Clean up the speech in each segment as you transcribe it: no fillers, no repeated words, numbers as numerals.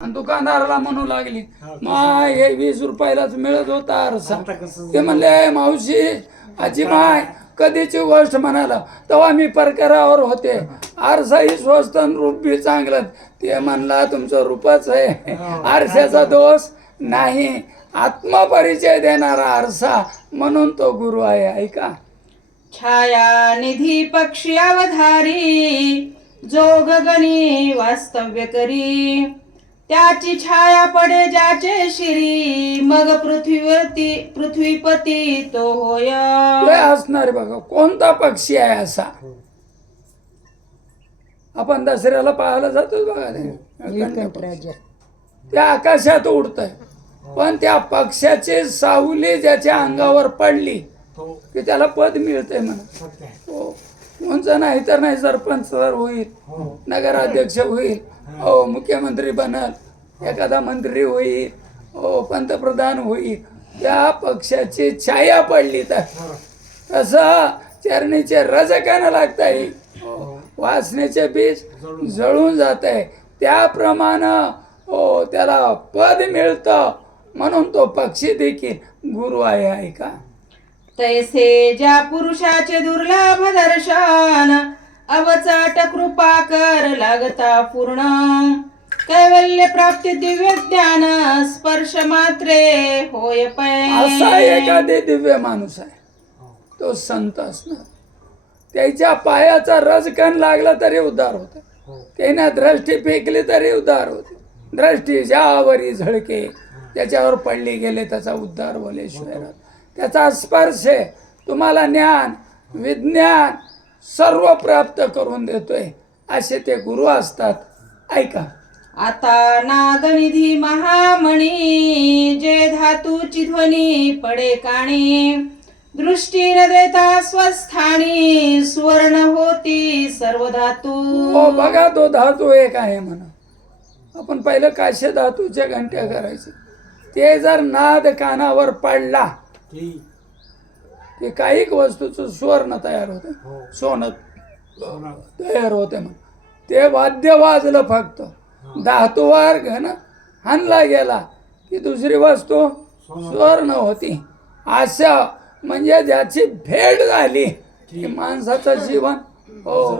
दुकानदाराला म्हणू लागली, माय हे 20 रुपयालाच मिळत होता आरसा. ते म्हणले, मावशी आजी माय कधीची गोष्ट म्हणाला, तेव्हा मी परकरावर होते, आरसाही स्वस्त आणि रूप बी चांगलं. ते म्हणला, तुमचं रूपच आहे, आरशाचा दोष नाही, आत्मपरिचय देणारा आरसा, म्हणून तो गुरु आहे. ऐका, छाया निधी पक्षी अवधारी, जो गगनी वास्तव्य करी, त्याची छाया पडे ज्याचे शिरी, मग पृथ्वीपती तो होय. लय असणार बघा, कोणता पक्षी आहे असा. आपण दसऱ्याला पाहायला जातो बघा, ते त्या आकाशात उडतंय, पण त्या पक्षाची सावली ज्याच्या अंगावर पडली की त्याला पद मिळतंय म्हणा. हो, कोणचं नाही तर नाही, सरपंच सर होईल, नगराध्यक्ष होईल, हो मुख्यमंत्री बनल, एखादा मंत्री होईल, हो पंतप्रधान होईल, त्या पक्षाची छाया पडली तर. तसं चरणीचे रजकानं लागत आहे, वासनेचे बीज जळून जात आहे, त्याप्रमाणे हो त्याला पद मिळतं, म्हणून तो पक्षी देखील गुरु आहे. ऐका, तैसे ज्या पुरुषाचे दुर्लभ दर्शन, अवचट कृपा कर लागता पूर्ण, कैवल्य प्राप्ती दिव्य ज्ञान, स्पर्श मात्रे होय पै. असा एखादे दिव्य माणूस आहे, तो संत असणार, त्याच्या पायाचा रजकण लागला तरी उद्धार होते, त्याने दृष्टी फेकली तरी उद्धार होते. दृष्टी ज्यावरी झळके त्याच्यावर पडली गेले त्याचा उद्धार बोलेश्वर. त्याचा स्पर्श तुम्हाला ज्ञान विज्ञान सर्व प्राप्त करून देतोय, असे ते गुरु असतात. ऐका, आता नादनिधी महामणी, जे धातूची ध्वनी पडे काणी, दृष्टी न देता स्वस्थानी, सुवर्ण होती सर्व धातू. हो बघा, तो धातू एक आहे म्हणा. आपण पहिलं काश्य धातूच्या घंट्या करायचे, ते जर नाद कानावर पडला ते काही वस्तूचं सुवर्ण तयार होते, सोनं तयार होते म्हणून. ते वाद्य वाजलं, फक्त धातूवर घन हाणला गेला की दुसरी वस्तू सुवर्ण होती. असं म्हणजे ज्याची भेट झाली की माणसाचं जीवन हो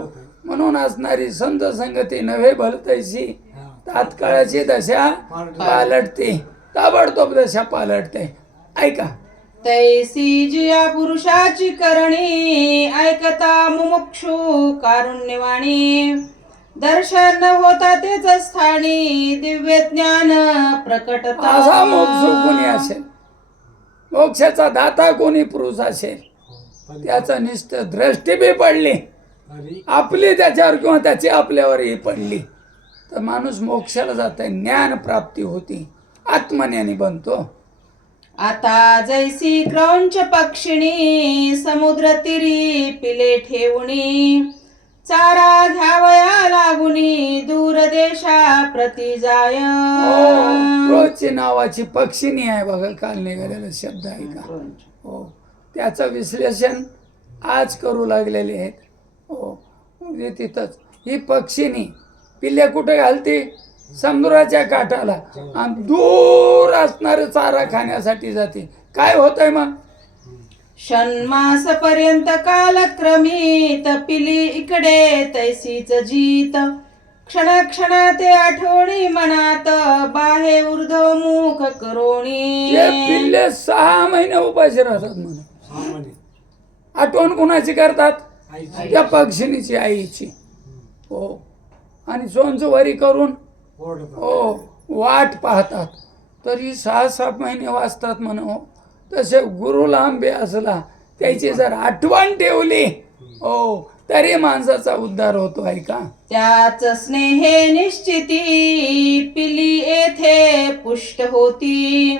म्हणून असणारी संत संगती नव्हे भलतैसी, तात्काळाची दशा पालटते, ताबडतोब दशा पालटते. ऐका, तैसी जिया पुरुषाची करणी, ऐकता मुमुक्षु कारुण्यवाणी, दर्शन होता तेच स्थानी, दिव्य ज्ञान प्रकटता. असा मोक्ष कोणी असेल, मोक्षाचा दाता कोणी पुरुष असेल, त्याचा निष्ठ दृष्टी बी पडली आपली त्याच्यावर किंवा त्याची आपल्यावरही पडली तर माणूस मोक्षाला जात आहे, ज्ञान प्राप्ती होती, आत्मज्ञानी बनतो. आता जैसी क्रौंच पक्षिणी, समुद्र तीरी पिले ठेवणी, चारा घ्यावया लागुनी, दूर देशा प्रति जाय. क्रोची नावाची पक्षिणी आहे बघा, काल निघालेला शब्द आहे का. हो, त्याचं विश्लेषण आज करू लागलेले आहेत. हो, म्हणजे तिथंच ही पक्षिणी पिल्ले कुठे घालते, समुद्राच्या काठाला, आणि दूर असणारे चारा खाण्यासाठी जाते. काय होतंय मग, षण्मास पर्यंत कालक्रमित, पिली इकडे तैसीच जीत, क्षण क्षण ते आठवणी मनात, बाहे ऊर्ध्वमुख करोणी. ते पिल्ले 6 महिने उपाशी राहतात म्हणून. आठवण कोणाची करतात, त्या पक्षिणीची, आईची. हो, आणि सोनसुवारी करून हो वाट पाहतात, तरी 6-7 महिने वाचतात म्हणून. तसे गुरु लांबे असला त्याची जर आठवण ठेवली हो तरी माणसाचा उद्धार होतो. आहे का, त्याच स्नेहे निश्चिती, पिली येथे पुष्ट होती,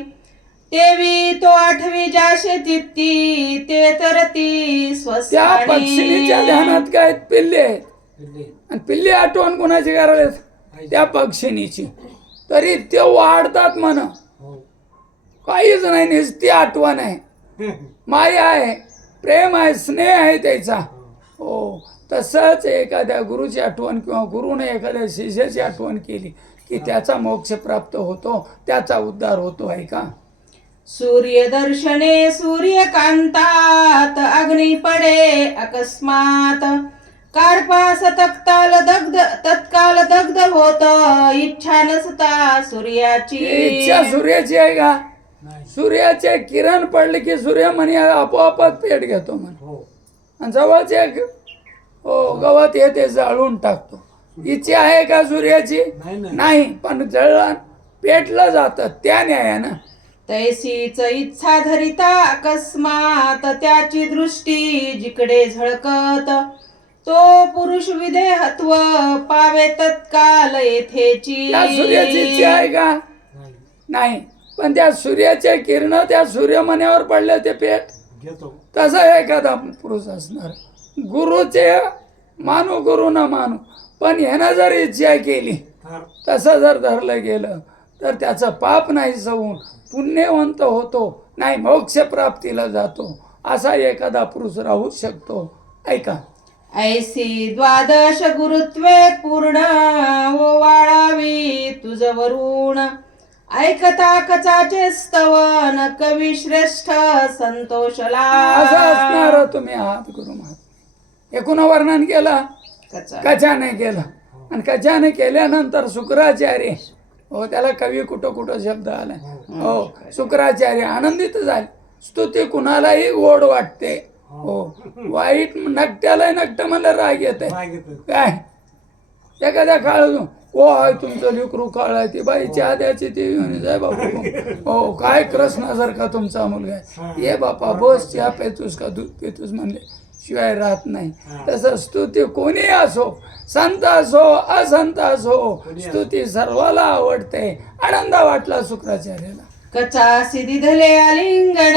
तेवी तो आठवी जाशे तित्ती, ते तरती स्वस्थ. त्या पक्षिणीच्या ध्यानात काय पिल्ले आहेत, आणि पिल्ले आठवण कोणाची करायला, त्या पक्षिणीची, तरी ते वाढतात म्हण. काहीच नाही, नुसती आठवण आहे, माया आहे, प्रेम आहे, स्नेह आहे त्याचा. हो, तसंच एखाद्या गुरुची आठवण किंवा गुरुने एखाद्या शिष्याची आठवण केली की त्याचा मोक्ष प्राप्त होतो, त्याचा उद्धार होतो. आहे का? सूर्यदर्शने सूर्यकांतात अग्नी पडे अकस्मात कार्पास तत्काल दग्ध होत इच्छा नसता सूर्याची. इच्छा सूर्याची आहे का? सूर्याचे किरण पडले की सूर्य म्हणे आपोआपच पेट घेतो म्हणे. आणि जवळचे गवत येते जाळून टाकतो. इच्छा आहे का सूर्याची? नाही. पण जळण पेटलं जातं त्या न्यायानं. तैसीच इच्छा धरिता अकस्मात त्याची दृष्टी जिकडे झळकत तो पुरुष विदेहत्व पावे तत्काल येथेची. त्या सूर्याची इच्छा आहे का? नाही. पण त्या सूर्याचे किरण त्या सूर्यमण्यावर पडले ते पेट घेतो. तसा एखादा पुरुष असणार. गुरुचे मानू गुरु न मानू, पण ह्यानं जर इच्छा केली तसं जर धरलं गेलं तर त्याचं पाप नाही सवून पुण्यवंत होतो, नाही मोक्ष प्राप्तीला जातो. असा एखादा पुरुष राहू शकतो. ऐका, ऐसी द्वादश गुरुत्वे पूर्ण ओवाळावी तुझ वरुण ऐकता कचाचे स्तवन कवी श्रेष्ठ संतोषला. असं असणार तुम्ही आहात गुरु महात्मा. एकूण वर्णन केलं, कचाने केलं. आणि कचाने केल्यानंतर शुक्राचार्य, हो त्याला कवी कुठं कुठं शब्द आला, हो शुक्राचार्य आनंदित झाले. स्तुती कुणालाही गोड वाटते. हो वाईट नकट्याला नकट मला राग येते. काय एखाद्या काळ हो आहे तुमचं लेकरू काळ आहे ती बाई चहा द्यायची ती जाय बापू. हो काय कृष्णासारखा तुमचा मुलगा आहे, ये बापा बस चहा पेतूस का दूध पेतूस म्हणले शिवाय राहत नाही. तसं स्तुती कोणी असो, संत असो असंत असो, स्तुती सर्वाला आवडते. आनंद वाटला शुक्राचार्याला. कचासी दिधले आलिंगण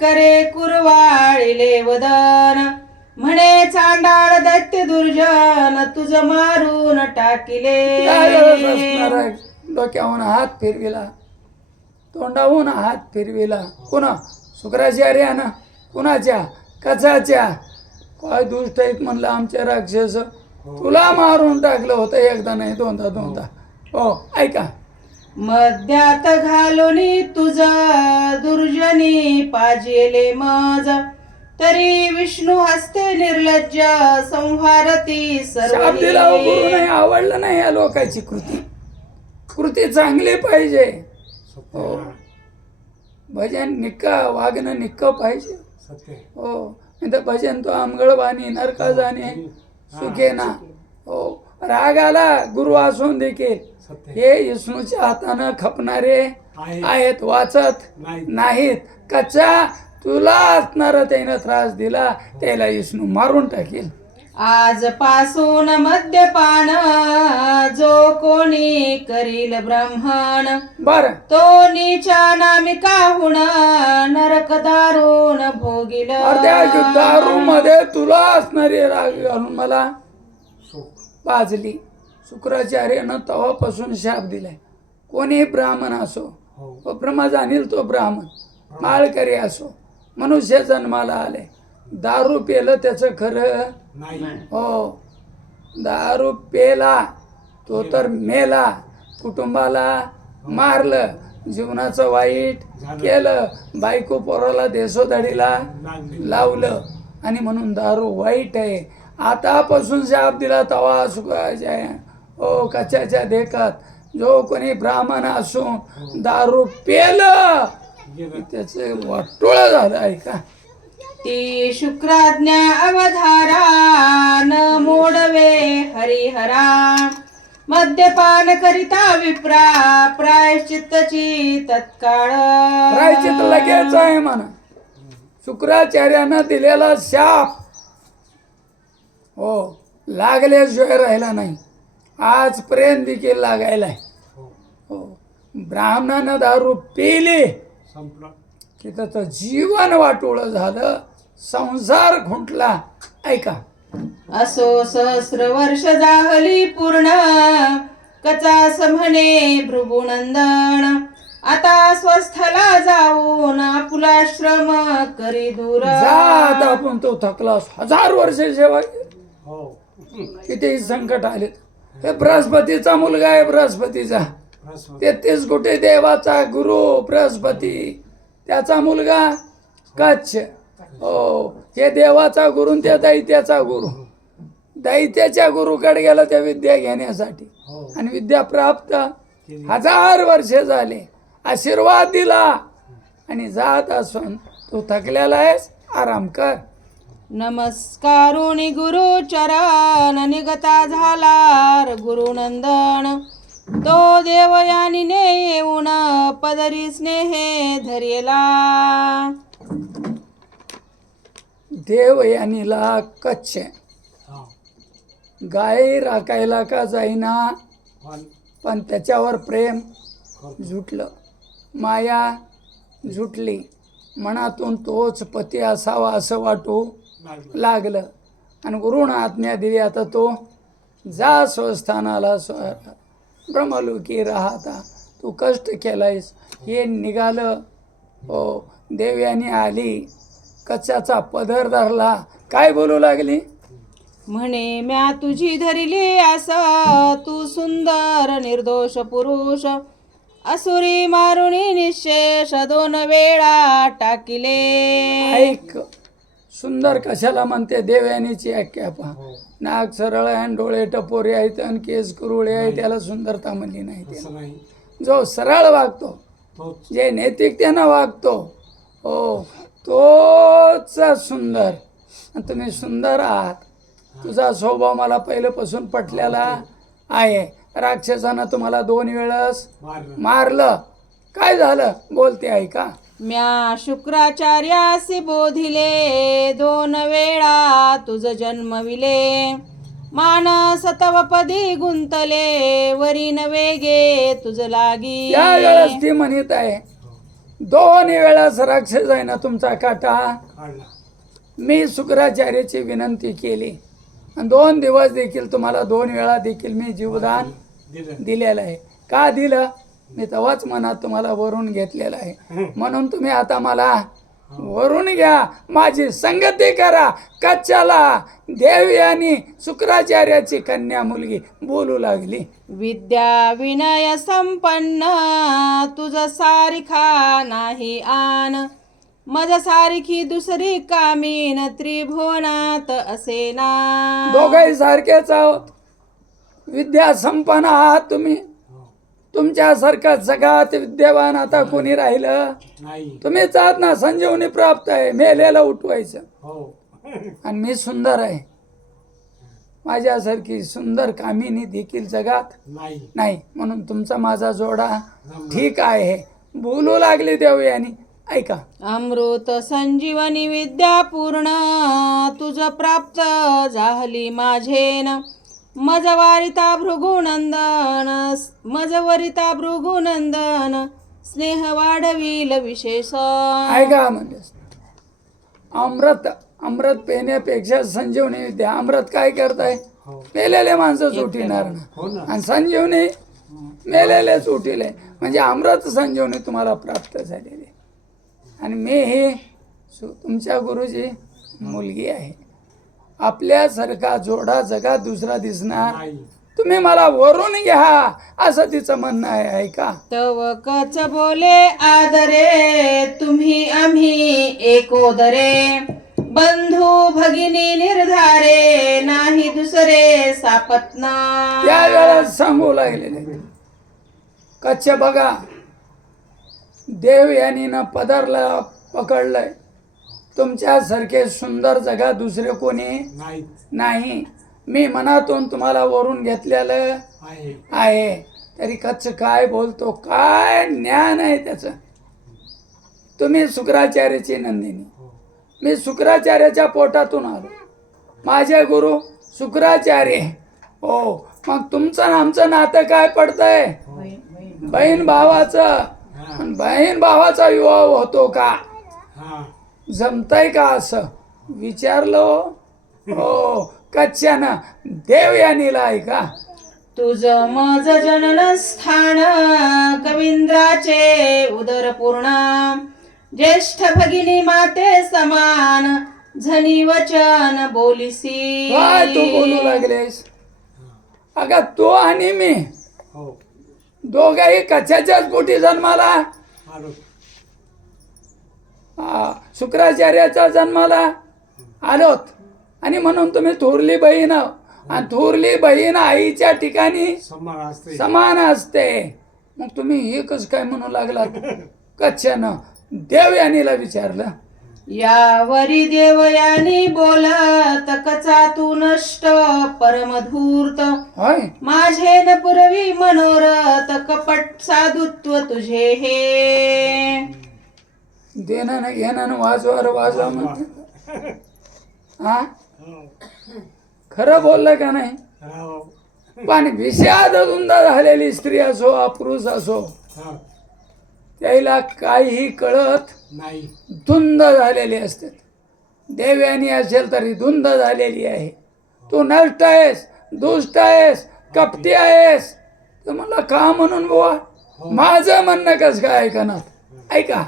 करे कुरवाळिले वदन म्हणे चांडाळ दैत्य दुर्जन तुझ मारून टाकिले. डोक्याहून हात फिरविला, तोंडाहून हात फिरविला. कुणा? शुक्राचार्यानं. कुणाच्या? कचाच्या. काय दुष्ट आहेत म्हणलं आमचे राक्षस, तुला मारून टाकलं होतं एकदा नाही दोनदा. हो ऐका, मध्यात घालोनी तुझ दुर्जनी पाजेले मज तरी विष्णू हस्ते निर्लज्ज संहारती शाप दिला हो गुरु. नाही आवडलं नाही या लोकांची कृती चांगली पाहिजे. हो भजन निक्का वागणं निक्क पाहिजे. हो नाही तर भजन तो आमगळ बाणी नरका जाणे सुखे ना. हो राग आला गुरु असून देखील हे विष्णूच्या हातानं खपणारे आहेत, वाचत नाहीत. कच्चा तुला असणार त्यानं त्रास दिला त्याला विष्णू मारून टाकेल. आजपासून मद्यपान जो कोणी करील ब्राह्मण बर तो नीचा नामिका हुण नरक दारुण भोगिल. अर्ध्या दारू मध्ये तुला असणारी राग घालून मला पाजली. शुक्राचार्यानं तेव्हापासून शाप दिलाय. कोणी ब्राह्मण असो, ब्रह्म जाणील तो ब्राह्मण, माळकरी असो, मनुष्य जन्माला आले, दारू पेलं त्याचं खरं. हो दारू पेला तो तर मेला, कुटुंबाला मारलं, जीवनाचं वाईट केलं, बायको पोराला देशोधडीला लावलं. आणि म्हणून दारू वाईट आहे. आतापासून शाप दिला तवा सुखाच्या हो कचाच्या देखत जो कोणी ब्राह्मण असून दारू पेलं त्याचे वाटोळ झालं. ऐका, ती शुक्राज्ञा अवधारा न मोडवे हरिहरा मद्यपान करिता विप्रा प्रायश्चित्तची तत्काळ. प्रायश्चित्त लगेच आहे म्हणा. शुक्राचार्यानं दिलेला शाप हो लागल्याशिवाय राहिला नाही. आजपर्यंत देखील लागायलाय. हो ब्राह्मणानं दारू पिली की त्याचं जीवन वाटोळं झालं, संसार खुंटला. ऐका, असो सहस्र वर्ष जाहली पूर्ण कचास म्हणे भृगुनंदन आता स्वस्थला जाऊन आपुलाश्रम करी दूर. जात आपण तो थकला 1000 वर्ष सेवा कितीही संकट आले हे बृहस्पतीचा मुलगा आहे, बृहस्पतीचा 33 कोटी देवाचा गुरु बृहस्पती, त्याचा मुलगा कच्छ. हो, हे देवाचा गुरु आणि त्या दैत्याचा गुरु. दैत्याच्या गुरुकडे गेला त्या विद्या घेण्यासाठी आणि विद्या प्राप्त 1000 वर्षे झाले. आशीर्वाद दिला आणि जात असून तू थकलेला आहेस, आराम कर. नमस्कारुणी गुरु चरण निगता झाला गुरुनंदन. तो देवयानीने येऊन पदरी स्नेहे धरेला. देवयानीला कच्छ गाय राखायला का जाईना, पण त्याच्यावर प्रेम जुटलं, माया जुटली. मनातून तोच पती असावा असं वाटू लागलं आणि गुरुनं आज्ञा दिली, आता तो जा स्वस्थानाला ब्रह्मलोकी राहता. तू कष्ट केलायस हे निघालं. हो, देवयानी आली, कच्च्याचा पदर धरला. काय बोलू लागली? म्हणे म्या तुझी धरिली आस, तू सुंदर निर्दोष पुरुष. असुरी मारुणी निशेष 2 वेळा टाकिले. ऐक, सुंदर कशाला म्हणते? देवयानीची आख्या पहा. नाक सरळ आहे आणि डोळे टपोरे आहेत आणि केस कुरुळे आहे, त्याला सुंदरता म्हणली नाही त्याला. जो सरळ वागतो, जे नैतिकतेनं वागतो, हो तोच सुंदर. आणि तुम्ही सुंदर आहात. तुझा स्वभाव मला पहिल्यापासून पटलेला आहे. राक्षसानं तुम्हाला 2 वेळेस मारलं, काय झालं बोलते ऐका. म्या शुक्राचार्यासी बोधिले 2 वेळा तुझ जन्मविले. मानस तव पदी गुंतले वरीन वेगे तुझ लागी. त्या वेळेस ती म्हणत आहे 2 वेळेस राक्षस आहे ना तुमचा काटा. मी शुक्राचार्याची विनंती केली आणि 2 दिवस देखील तुम्हाला 2 वेळा देखील मी जीवदान दिलेलं आहे. का दिलं? मी तेव्हाच मनात तुम्हाला वरून घेतलेलं आहे, म्हणून तुम्ही आता मला वरून घ्या, माझी संगती करा. कच्च्याला देवयानी शुक्राचार्याची कन्या मुलगी बोलू लागली. विद्या विनय संपन्न तुझ सारिखा नाही आन. मज सारखी दुसरी कामीन त्रिभुवनात असेना. दोघंही सारखेच आहोत. विद्या संपन्न आहात तुम्ही. तुमच्यासारखं जगात विद्यावान आता कोणी राहिलं? तुम्हीच आहात ना. संजीवनी प्राप्त आहे, मेलेला उठवायचं. आणि मी सुंदर आहे. माझ्यासारखी सुंदर कामिनी देखील जगात नाही, म्हणून तुमचा माझा जोडा ठीक आहे. बोलू लागली देवयानी, ऐका. अमृत संजीवनी विद्या पूर्ण तुझ प्राप्त झाली माझेन. मजवारिता भृगुनंदन स्नेह वाढविल विशेष. ऐका म्हणजे अमृत पेण्यापेक्षा संजीवनी विद्या. अमृत काय करताय? मेलेले माणसं उठिणार ना, आणि संजीवनी मेलेलेच उठिले. म्हणजे अमृत संजीवनी तुम्हाला प्राप्त झालेली. आणि मी ही तुमच्या गुरुची मुलगी आहे. आपल्यासारखा जोडा जगात दुसरा दिसणार. तुम्ही मला वरून घ्या असं तिचं म्हणणं आहे. ऐका. तव कच बोले आदरे तुम्ही आम्ही एकोदरे. बंधू भगिनी निर्धारे नाही दुसरे सापत्ना. त्यावेळेस सांगू लागलेले कच्छ बघा, देवयानीनं पदरला पकडलंय. तुमच्यासारखे सुंदर जगात दुसरे कोणी नाही. मी मनातून तुम्हाला वरून घेतलेलं आहे. तरी कच्छ काय बोलतो? काय ज्ञान आहे त्याचं? तुम्ही शुक्राचार्याची नंदिनी, मी शुक्राचार्याच्या पोटातून आलो. माझे गुरु शुक्राचार्य. हो, मग तुमचं आमचं नातं काय पडतंय? बहीण भावाचं. बहीण भावाचा विवाह होतो का? जमतंय का असं विचारलो. हो, कच्च्यानं देवयानीला. ऐका. तुझ मज जनन स्थान कवींद्राचे उदर पूर्ण. ज्येष्ठ भगिनी माते समान झनी वचन बोलिसी. काय तू बोलू लागलेस? अगं तो आणि मी हो दोघाही कशाच्याच पोटी जन्माला, आलो शुक्राचार्याच्या जन्माला आलोत. आणि म्हणून तुम्ही थोरली बहीण आहो. आणि थोरली बहीण आईच्या ठिकाणी समान असते समान असते. मग तुम्ही हे कसं काय म्हणू लागलात कच्छानं? देवयानीला विचारलं. यावरी देवयानी बोलत कचा तू नष्ट परमधूर्त, होय माझे न पुरवी मनोरथ कपट साधुत्व तुझे हे. देणं न घेणं न वाजवार वाजवा म्हणते. हा हो खरं बोललं का नाही? हो पण विषयात धुंद झालेली स्त्री असो अपुरुष असो हा त्याला काहीही कळत नाही धुंद झालेली असते. देवयानी असेल तरी धुंद झालेली आहे. तू नष्ट आहेस, दुष्ट आहेस, कपटी आहेस. तर मला का म्हणून बुवा माझं म्हणणं कसं काय ऐकणार? ऐका.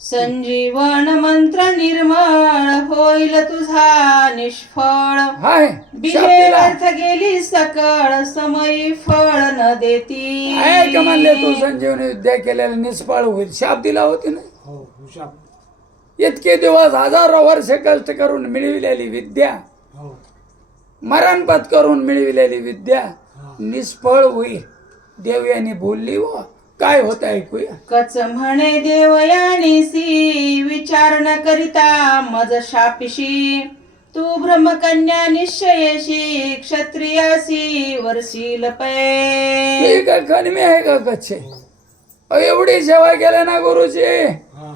संजीवन मंत्र निर्मळ होईल तुझा निष्फळ, हाय बिजे शाब्दीला व्यर्थ गेली सकळ समयी फळ न देती. आहे का म्हणले तू संजीवनी विद्या केलेला निष्फळ होईल. शाप दिला होती ना. हो हुशार इतके दिवस हजारो वर्ष कष्ट करून मिळविलेली विद्या, हो मरण पत्करून मिळविलेली विद्या हा निष्फळ होईल. देवयानी बोलली व काय होत ऐकूया. कच म्हणे देवयानीसी विचार न करिता मज शापिशी, तू ब्रह्मकन्या निश्चयशी क्षत्रियासी वरशील पै. मी का कणमी आहे का कच्छे? एवढी सेवा केल्या ना गुरुची. हा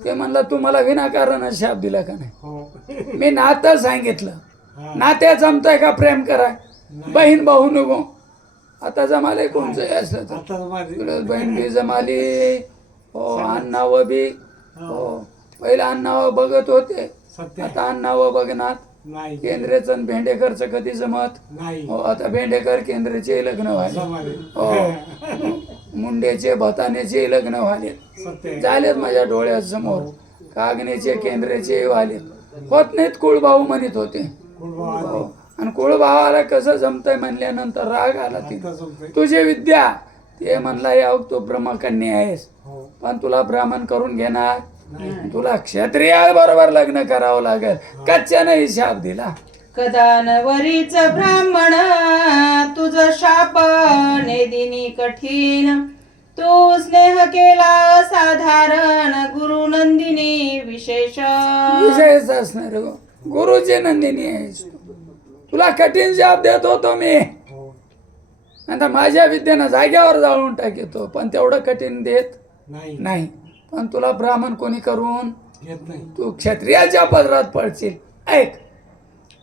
ते म्हणलं तू मला विनाकारण शाप दिला का नाही? हो मी नातं सांगितलं. हा नात्या जमताय का प्रेम कराय? बहीण भाऊ नको. आता जमाले कोणचं असलं तर आता माझी इकडं बहीण बी जमाली. हो अण्णावं बी. हो पहिला अण्णावं बघत होते, सत्य आता अण्णावं बघणार. नाही केंद्रेचं आणि भेंडेकरचं कधी जमत? नाही हो आता भेंडेकर केंद्रेचे लग्न व्हायले. जमाले हो मुंडेचे भतानेचे लग्न व्हाले. सत्य झालेत माझ्या डोळ्यासमोर. कागनेचे केंद्रेचे व्हाले. होत नाहीत कुळभाऊ म्हणत होते. कुलभाव हो आणि कुळभावाला कसं जमतंय म्हणल्यानंतर राग आला ती. आता जमतंय तुझी विद्या ते म्हणला याव तू ब्रह्मकन्या आहेस, हो पण तुला ब्राह्मण करून घेणार, नाही तुला क्षत्रिया बरोबर लग्न करावं लागेल. कच्च्यानं हिशाब दिला. कदानवरीच ब्राह्मण तुझ शाप नेदिनी कठीण, तू स्नेह केला साधारण गुरु नंदिनी विशेष. विषयच असणार हो. गुरुची नंदिनी आहेस तू. तुला कठीण शाप देत होतो मी. हो आता माझ्या विद्येनं जाग्यावर जाळून टाकतो, पण तेवढं कठीण देत नाही नाही. पण तुला ब्राह्मण कोणी करून घेत नाही तू क्षत्रियाच्या पदरात पडशील. ऐक.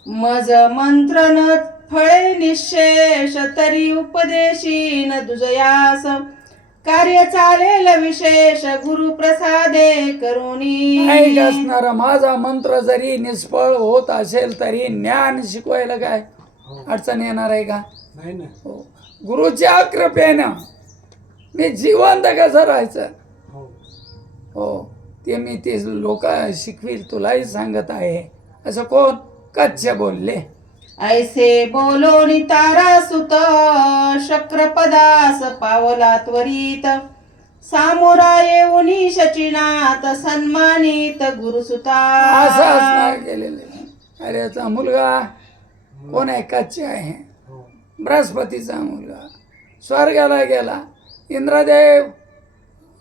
मज मंत्र न फळे निशेष तरी उपदेशीन दुजयास, कार्य चालेल विशेष गुरु प्रसादे करुणी. ऐक असणारा माझा मंत्र जरी निष्फळ होत असेल तरी ज्ञान शिकवायला काय हो अडचण येणार आहे का? नाही ना हो गुरुच्या कृपेनं मी जिवंत कसं राहायचं हो हो ते मी ते लोक शिकवील तुलाही सांगत आहे. असं कोण? कच्छ बोलले. ऐसे बोलोनी तारा सुत शक्रपदास पावला त्वरित, सामोरा येऊनी शचिनात सन्मानित गुरुसुता. असं असणार केलेलं. अरे याचा मुलगा कोण आहे? कच्छ आहे. हो बृहस्पतीचा मुलगा स्वर्गाला गेला. इंद्रदेव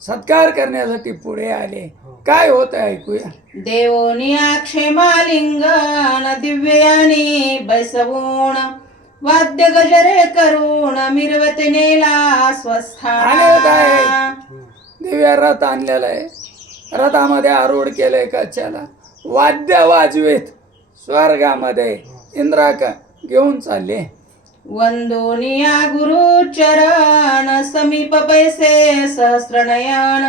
सत्कार करण्यासाठी पुढे आले. काय होत ऐकूया. देवोनी क्षेमालिंगन दिव्यानी बैसवून, वाद्य गजरे करून मिरवते नेला आणि होत स्वस्थान. आहे दिव्या रथ आणलेला आहे. रथामध्ये आरूढ केलंय कच्छाला. वाद्य वाजवीत स्वर्गामध्ये इंद्राक घेऊन चालले. वंदोनिया गुरुचरण समीप बैसे सहस्रनयन,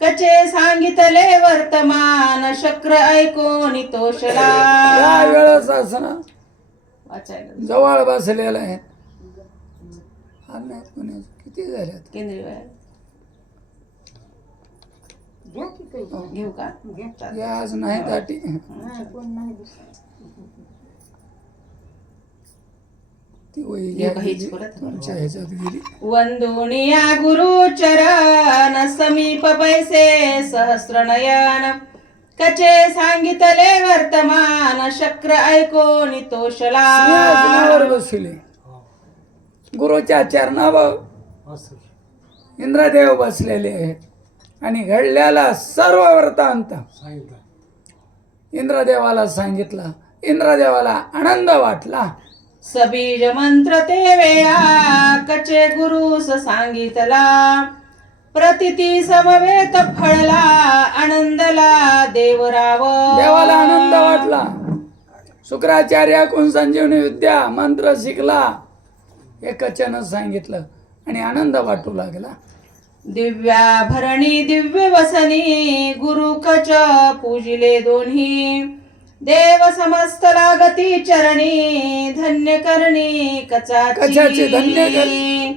कचे सांगितले वर्तमान शक्र ऐकोनी तोषला. या वेळेस असणं वाचायला जवळ बसलेलं आहे. किती झाल्यात? केंद्रीय घेऊ का? या आज नाही दाटी. ती वही हे घ्या काहीच गेली, परत. तुमच्या ह्याच्यात गेली. वंदुनिया गुरुचरण समीप बैसे सहस्र नयन कचे सांगितले वर्तमान शक्र ऐकोनी तोषला सिंहासनावर बसले गुरुच्या चरणावर असं इंद्रदेव बसलेले आहेत आणि घडलेला सर्व वृत्तांत सांगितलं. इंद्रदेवाला सांगितला. इंद्रदेवाला आनंद वाटला. सबीज मंत्र ते वेळा कचे गुरुस सांगितला प्रतिती समवेत फळला आनंदला देवराव देवाला आनंद वाटला. शुक्राचार्याकडून संजीवनी विद्या मंत्र शिकला हे कचन सांगितलं आणि आनंद वाटू लागला. दिव्याभरणी दिव्य वसनी गुरु कच पूजिले दोन्ही देव समस्त लागती चरणी धन्य करणी कचाची धन्य कचाची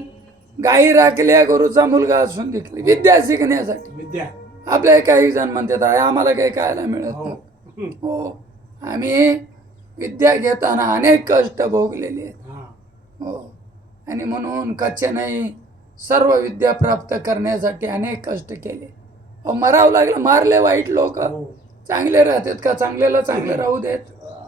गाई राखल्या गुरुचा मुलगा असून देखील विद्या शिकण्यासाठी. विद्या आपले काही जण म्हणतात "आहे, आम्हाला काही खायला मिळत नाही." हो, आम्ही विद्या घेताना अनेक कष्ट भोगलेले आहेत. हा हो, आणि म्हणून कच्चे नाही सर्व विद्या प्राप्त करण्यासाठी अनेक कष्ट केले. अहो, मरावं लागलं. मारले वाईट लोक हो. चांगले राहतात का? चांगल्याला चांगले राहू देत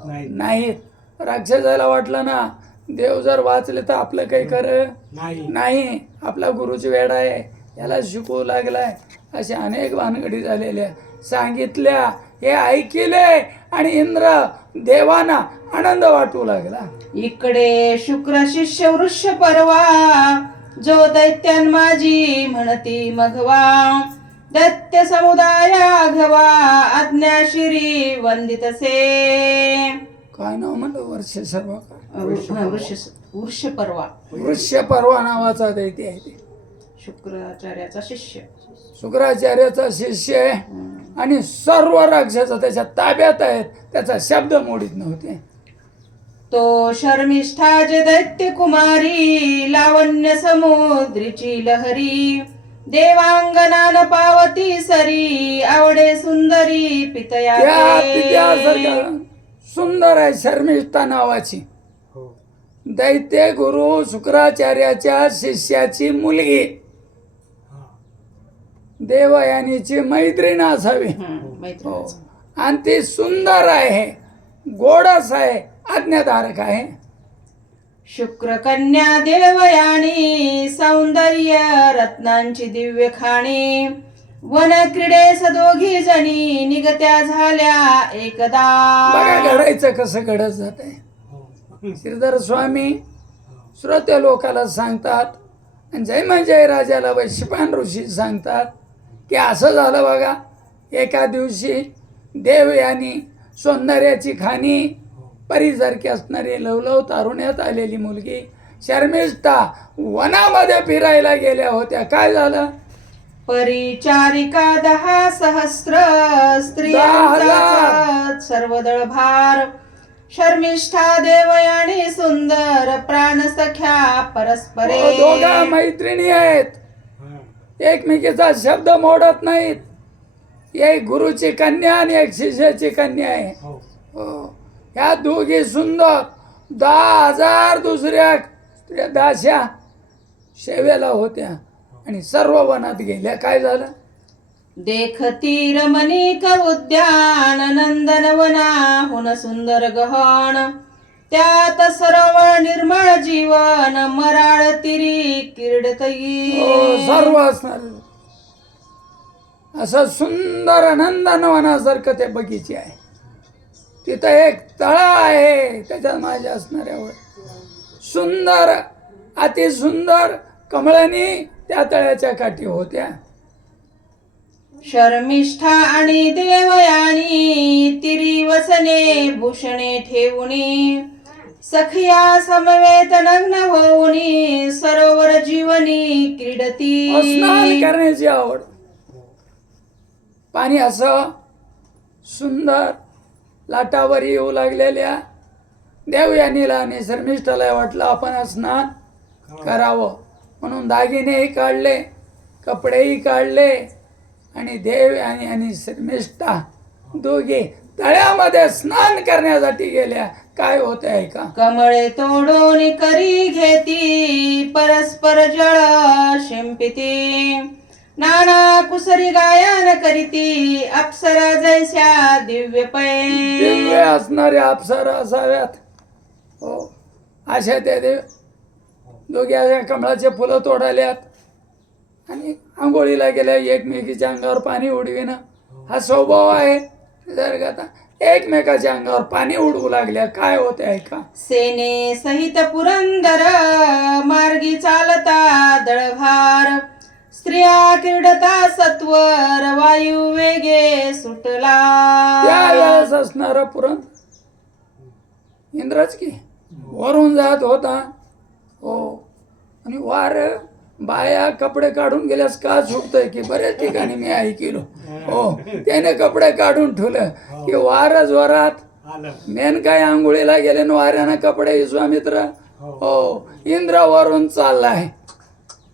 नाही नाहीत. राक्षसाला वाटलं ना देव जर वाचले तर आपलं काही खरं नाही नाही. आपला गुरुची वेळ आहे, याला शिकवू लागलाय. अशा अनेक भानगडी झालेल्या सांगितल्या. हे ऐकिले आणि इंद्र देवाना आनंद वाटू लागला. इकडे शुक्र शिष्य वृक्ष परवा जो दैत्यान माझी म्हणती मघवा दैत्य समुदाया घवा आज्ञाशिरी वंदितसे. काय नाव म्हणलं? वर्ष सर्व वृक्ष परवा वृक्ष पर्वा नावाचा दैत्य आहे ते. शुक्राचार्याचा शिष्य शुक्राचार्याचा शिष्य आहे आणि सर्व राक्षस त्याच्या ताब्यात आहेत. त्याचा शब्द मोडीत नव्हते. तो शर्मिष्ठा जे दैत्य कुमारी लावण्य समुद्रीची लहरी देवांगनान पावती सरी आवडे सुंदरी त्या पितया पित्यासारखा सुंदर आहे शर्मिष्ठा नावाची. हो दैत्य गुरु शुक्राचार्याच्या शिष्याची मुलगी हा देवयानीची मैत्रीण असावी. हो, आणि ती सुंदर आहे, गोडस आहे, आज्ञाधारक आहे. शुक्र कन्या देवयानी सौंदर्य रत्नांची दिव्य खाणी वन क्रीडेस दोघी जणी निगत्या झाल्या एकदा. बघा घडायचं कसं घडत जात आहे. हो श्रीधर स्वामी श्रोते लोकाला सांगतात आणि जय राजाला वैश्यपान ऋषी सांगतात की असं झालं बघा. एका दिवशी देवयानी सौंदर्याची खाणी परीसारखी असणारी लवलव तारुण्यात आलेली मुलगी शर्मिष्ठा वनामध्ये फिरायला गेल्या होत्या. काय झालं? परिचारिका 10 सहस्र 10,000 स्त्रियांचा सर्वदळ भार शर्मिष्ठा देवयानी सुंदर प्राण सख्या परस्परे. दोघा मैत्रिणी आहेत, हा एकमेकीचा शब्द मोडत नाहीत. एक गुरुची कन्या आणि एक शिष्याची कन्या आहे. हो हो, ह्या दोघी सुंदर 10,000 दुसऱ्या स्त्रिया दास्या सेवेला होत्या आणि सर्व वनात गेल्या. काय झालं? देखती रमणीक उद्यान नंदनवनाहून सुंदर गहन त्यात सरोवर निर्मळ जीवन मराळ तिरी किरडतई. सर्व असणार असं सुंदर नंदनवनासारखं ते बगीचे आहे. तिथं एक तळा आहे, त्याच्यात माझ्या असणाऱ्यावर सुंदर अतिसुंदर कमळानी त्या तळ्याच्या काठी होत्या. शर्मिष्ठा आणि देवयानी तिरी वसने भूषणे ठेवणी सखिया समवेत नग्न होऊनी सरोवर जीवनी क्रीडती. स्नान करण्याची आवड. पाणी असं सुंदर लाटावर येऊ लागलेल्या देवयानीला आणि शर्मिष्ठाला वाटलं आपण स्नान करावं म्हणून दागिनेही काढले, कपडेही काढले आणि देवयानी आणि शर्मिष्ठा दोघे तळ्यामध्ये स्नान करण्यासाठी गेल्या. काय होते ऐका. कमळे तोडून करी घेती परस्पर जळ शिंपिती नाना कुसरी गायन करीती अप्सरा जैस्या दिव्य दिव्य पै असणारे अप्सरा असाव्यात. हो अशा त्या देव दोघे अशा कमळाचे फुलं तोडाल्यात आणि आंघोळीला गेल्या एकमेकीच्या अंगावर पाणी उडविणं हा स्वभाव आहे निसर्गाचा. एकमेकाच्या अंगावर पाणी उडवू लागल्या काय होते ऐका. सेने सहित पुरंदर मार्गी चालता दळभार स्त्रिया क्रीडता सत्वर वायू वेगे सुटला त्यावेळेस असणारा पुरंदर इंद्रच की वरून जात होता. हो आणि वार बाया कपडे काढून गेल्यास का सुटतंय की बऱ्याच ठिकाणी मी ऐकलो. हो त्याने कपडे काढून ठेवलं की वार जोरात आलं. मेन काय आंघोळीला गेले न वाऱ्यानं कपडे विश्वामित्र हो इंद्रावरून चाललाय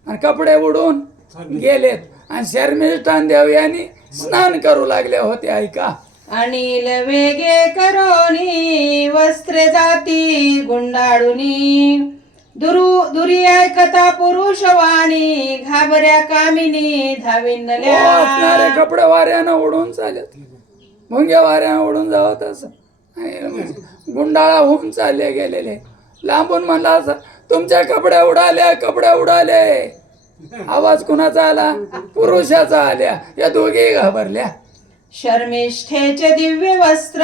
आणि कपडे उडून गेलेत आणि शर्मिष्ठान देव यांनी स्नान करू लागले होते ऐका. अनिल वेगे करोनी वस्त्रे जाती गुंडाळुनी दुरी ऐकता पुरुषवाणी घाबऱ्या कामिनी हो, धाविनल्या असणारे कपडे वाऱ्यानं उडून चालत भुंग्या वाऱ्यानं उडून जावत असं आणि गुंडाळा होऊन चालले गेलेले. लांबून म्हणला असं तुमच्या कपडे उडाले. आवाज कुणाचा आला पुरुषाचा आल्या. या दोघेही घाबरल्या. शर्मिष्ठेचे दिव्य वस्त्र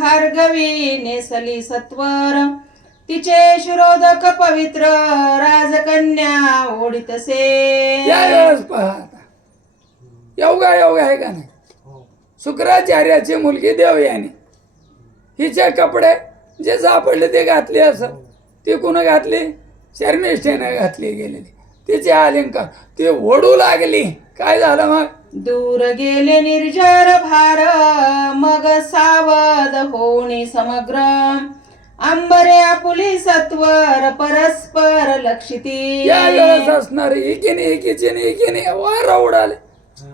भार्गवी नेसली सत्वर तिचे शिरोदक पवित्र राजकन्या ओढितसे त्यावेळेस पाहता योगा आहे का नाही. हो. शुक्राचार्याची मुलगी देवयानी हिचे कपडे जे सापडले ते घातले असं. ती कुणं घातली शर्मिष्ठेने घातली गेलेली. तिचे अलंकार ती ओढू लागली. काय झालं मग दूर गेले निर्जर भार मग सावध होणी समग्र अंबरे आपुली सत्वर परस्पर लक्षिती यावेळेस असणारी इकिनी वारा उडाले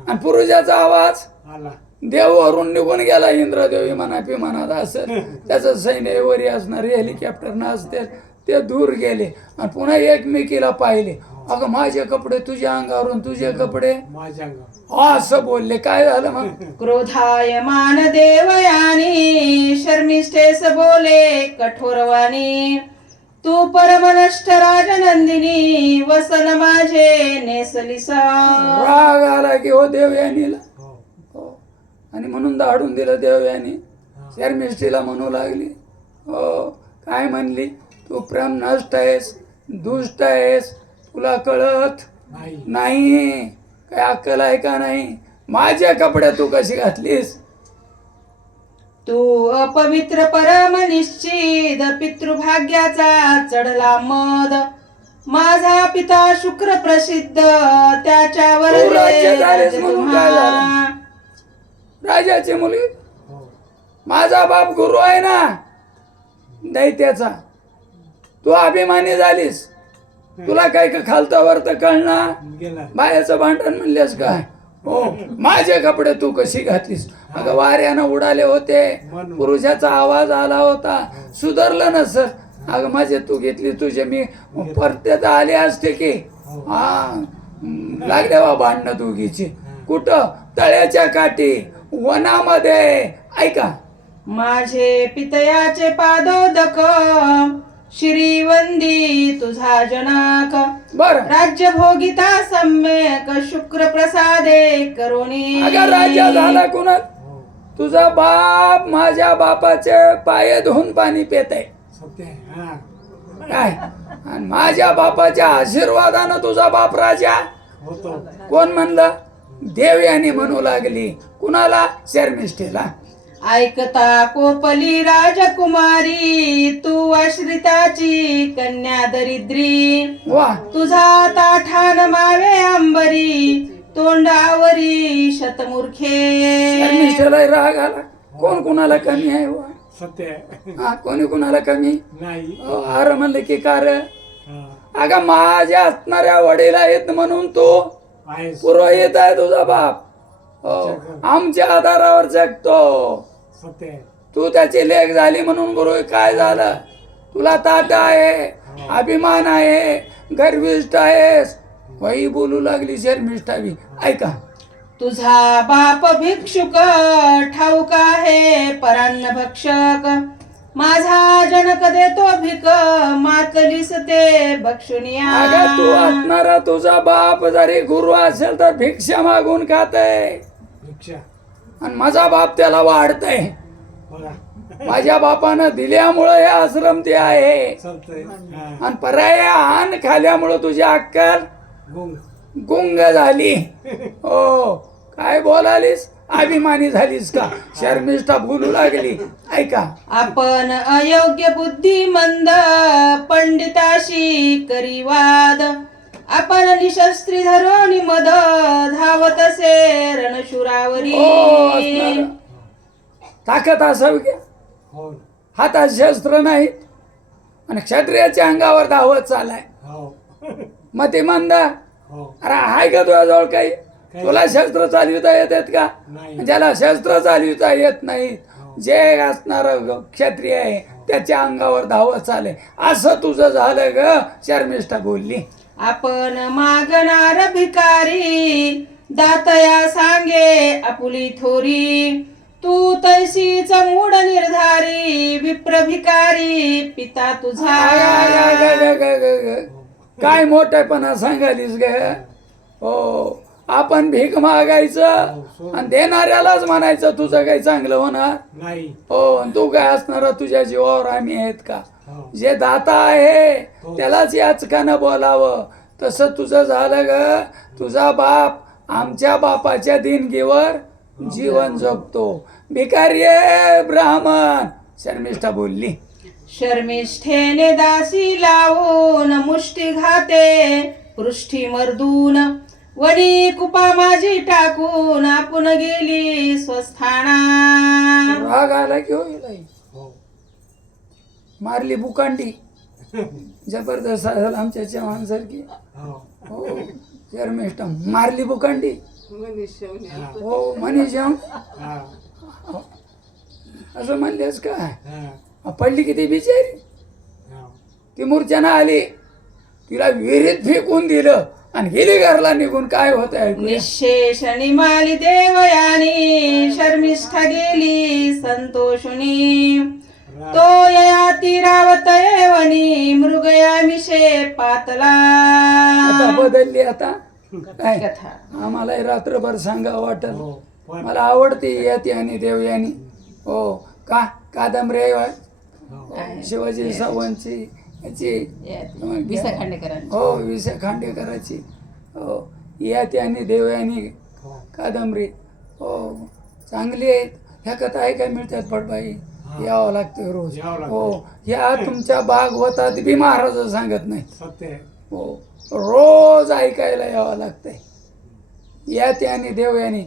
आणि पुरुषाचा आवाज आला. देव वरून निघून गेला. इंद्रदेव विमानात असेल त्याचं सैन्य वरी असणारे हेलिकॉप्टरनं असते ते दूर गेले आणि पुन्हा एकमेकीला पाहिले. अगं माझे कपडे तुझ्या अंगावरून तुझे कपडे माझ्या अंगावर. असं बोलले. काय झालं मग क्रोधायमान देवयानी शर्मिष्ठेस बोले कठोरवाणी तू परमनष्ट राजनंदिनी वसन माझे नेसलिसा राग आला की हो देवयानीला. हो. हो आणि म्हणून दाडून दिलं देवयानी. शर्मिष्ठीला म्हणू लागली हो काय म्हणली तू प्रेम नष्ट आहेस दुष्ट आहेस तुला कळत नाही. नाही काय अक्कल आहे का नाही. माझे कपडे तू कशी घातलीस. तू अपवित्र परम निश्चित पितृभाग्याचा चढला मद माझा पिता शुक्र प्रसिद्ध त्याच्यावर तू राज्य झालेस राज्य म्हणून काय तुम्हा. झालं? राजाची मुलगी हो. माझा बाप गुरु आहे ना दैत्याचा. तू अभिमानी झालीस. तुला काय का खालता वरत कळणार गेला. बायाचं भांडण म्हणलेस काय. हो माझे कपडे तू कशी घातलीस. अगं वाऱ्यानं उडाले होते पुरुषाचा आवाज आला होता सुधारलं नसर. अगं माझे तू घेतली तुझे मी परत आले असते की हा लागले वा भांडणं दोघीची. कुठं तळ्याच्या काठी वनामध्ये ऐका. माझे पितयाचे पादोदक श्रीवंदी तुझा जनक बर राज्य भोगिता सम्यक शुक्र प्रसादे करोनी अगं राजा झाला कुणा हो. तुझा बाप माझ्या बापाचे पाय धुवून पाणी पेत आहे सत्य आहे. हा. काय आणि माझ्या बापाच्या आशीर्वादानं तुझा बाप राजा होतो. कोण म्हणलं देवयानी म्हणू लागली. कुणाला शर्मिष्ठेला. ऐकता कोपली राजकुमारी तू आश्रिताची कन्या दरिद्री वा तुझा ताठान मावे अंबरी तोंडावरी शतमूर्खे शर्मिष्ठेला राग आला. कोण कुणाला कमी आहे वा. सत्य आहे. हा कोणी कुणाला कमी नाही. अरे म्हणलं की कार हा. अगं माझ्या असणाऱ्या वडील आहेत म्हणून तू आहेस. पुरोहित आहे तुझा बाप. हो आमच्या आधारावर जगतो. सत्य आहे. तू त्याची लेख झाली म्हणून गुरु काय झालं? तुला ताट आहे, अभिमान आहे, गर्विष्ठ आहेस. वही बोलू लागली शर्मिष्ठावी. ऐका, तुझा बाप भिक्षुक ठाऊक आहे परान्न भक्षक, माझा जनक देतो भिक मातलीस ते बक्षुनिया. अगं तू असणारा तुझा बाप जरी गुरु असेल तर भिक्षा मागून खातय, भिक्षा आणि माझा बाप त्याला वाढतय. बघा माझ्या बापानं दिल्यामुळं हे आश्रम ते आहे, चालतंय. हा. आणि पर्याय अन्न खाल्यामुळं तुझी अक्कल गुंग गुंग झाली. हो, काय बोलालीस? अभिमानी झालीस का? शर्मिष्ठा बोलू लागली. ऐका, आपण अयोग्य बुद्धिमंद पंडिताशी करी वाद, आपण निशस्त्री धरून मद धावतसे रणशुरावरी. हो असणार. ताकद असावी का? हो हातात शस्त्र नाहीत आणि क्षत्रियाच्या अंगावर धावत चालाय. हो मतिमंद, हो अरे आहे का तुझ्याजवळ काही? तुला शस्त्र चालविता येतात का? नाही. ज्याला शस्त्र चालविता येत नाही, जे असणार क्षत्रिय आहे त्याच्या अंगावर धावत चाले. असं तुझं झालं ग, शर्मिष्ठा बोलली. आपण मागणार भिकारी दातया सांगे आपुली थोरी, तू तैसीच मूड निर्धारी विप्र भिकारी पिता तुझा. काय मोठेपणा सांगालीस ग? हो, आपण भीक मागायचं आणि देणाऱ्यालाच म्हणायचं तुझं काही चांगलं होणार नाही. हो. आणि तू काय असणार? तुझ्या जीवावर आम्ही आहेत का? हो. जे दाता आहे त्यालाच याचकानं बोलावं. तसं तुझं झालं ग. तुझा बाप आमच्या बापाच्या देणगीवर जीवन जगतो. भिकारी आहे ब्राह्मण, शर्मिष्ठा बोलली. शर्मिष्ठेने दासी लावून मुष्टी घाते पृष्ठी मर्दून, वडी कुपा माझी टाकून आपण गेली स्वस्थाना. राग आला की होईल आई. हो. मारली बुकांडी जबरदस्त झालं आमच्या चव्हाणसारखी. हो. हो, शर्मिष्ठा मारली बुकांडी. हा. हो मनीषा, हा. असं म्हणलेस काय? हा. पडली किती बिचारी. हा. ती मूर्छेनं आली, तिला विहिरीत फेकून दिलं आणि गेली घरला निघून. काय होत आहे? निशेष निमाली देवयानी शर्मिष्ठा गेली संतोषुनी, तो यया तीरावत येवनी मृगया मिशे पातला. आता बदलली. आता काय कथा आम्हाला रात्रभर सांगावं वाटत. हो. पण मला आवडते याती आणि देवयानी. हो का? कादंबरी आहे हो. शिवाजी सावंतची याची. विसा खांडेकरांची. हो, विसा खांडेकरांची. हो, याती आणि देवयानी हो. कादंबरी. हो, चांगली आहेत. ह्या कथा ऐकाय मिळतात पडबाई. यावं लागतं रोज. यावं लागतं. हो, ह्या तुमच्या भागवतात बी महाराज सांगत नाही. सत्य आहे. हो, रोज ऐकायला यावं लागतंय. याती आणि देवयानी.